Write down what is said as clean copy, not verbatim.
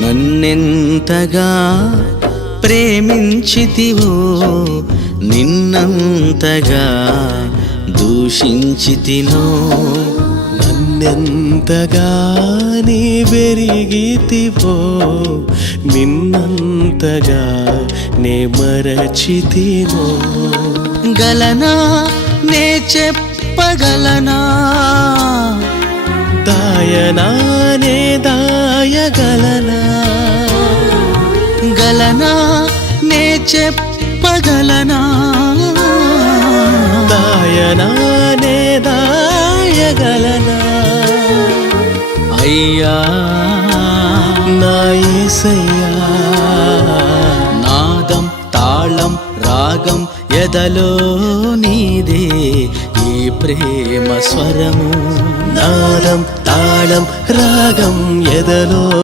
నన్నెంతగా ప్రేమించితివో నిన్నంతగా దూషించితినో నన్నెంతగా నీ పెరిగితివో నిన్నంతగా నే మరచితినో గలనా నే చెప్పగలనా దాయనా నే దాయగలనా గలనా నే చెప్పగలనా దాయనా నే దాయగలనా అయ్యా నా యేసయ్యా నాదం తాళం రాగం ఎదలో నీదే ఈ ప్రేమ స్వరము నాదం తాళం రాగం ఎదలో